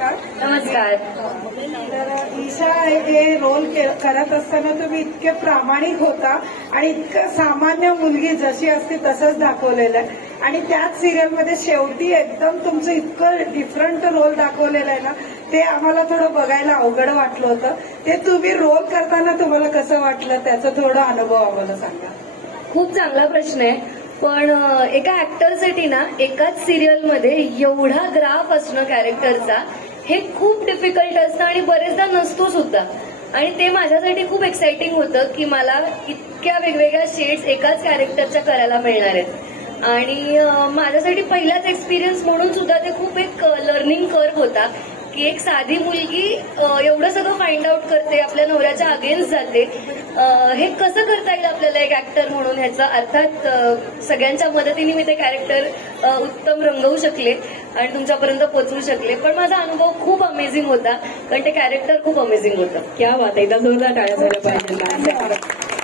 नमस्कार. नमस्कार. तर ईशा हे रोल करत असताना तुम्ही इतके प्रामाणिक होता आणि इतकं सामान्य मुलगी जशी असते तसंच दाखवलेलं आहे आणि त्याच सिरियलमध्ये शेवटी एकदम तुमचं इतकं डिफरंट रोल दाखवलेलं आहे ना, ते आम्हाला थोडं बघायला अवघड वाटलं होतं. ते तुम्ही रोल करताना तुम्हाला कसं वाटलं त्याचा थोडा अनुभव आम्हाला सांगा. खूप चांगला प्रश्न आहे. पण एका ऍक्टरसाठी ना एकाच सिरियलमध्ये एवढा ग्राफ असणं कॅरेक्टरचा हे खूप डिफिकल्ट असतं आणि बरेचदा नसतो सुद्धा. आणि ते माझ्यासाठी खूप एक्साइटिंग होतं की मला इतक्या वेगवेगळ्या शेड्स एकाच कॅरेक्टरच्या करायला मिळणार आहेत. आणि माझ्यासाठी पहिलाच एक्सपिरियन्स म्हणून सुद्धा ते खूप एक लर्निंग कर्व होता की एक साधी मुलगी एवढं सगळं फाइंड आउट करते, आपल्या नवऱ्याच्या अगेन्स्ट जाते. हे कसं करता येईल आपल्याला एक ऍक्टर म्हणून, ह्याचा अर्थात सगळ्यांच्या मदतीने मी ते कॅरेक्टर उत्तम रंगवू शकले आणि तुमच्यापर्यंत पोहोचवू शकले. पण माझा अनुभव खूप अमेझिंग होता कारण ते कॅरेक्टर खूप अमेझिंग होतं. क्या बात आहे. एकदा जोरदार टाळ्या झाल्या पाहिजे.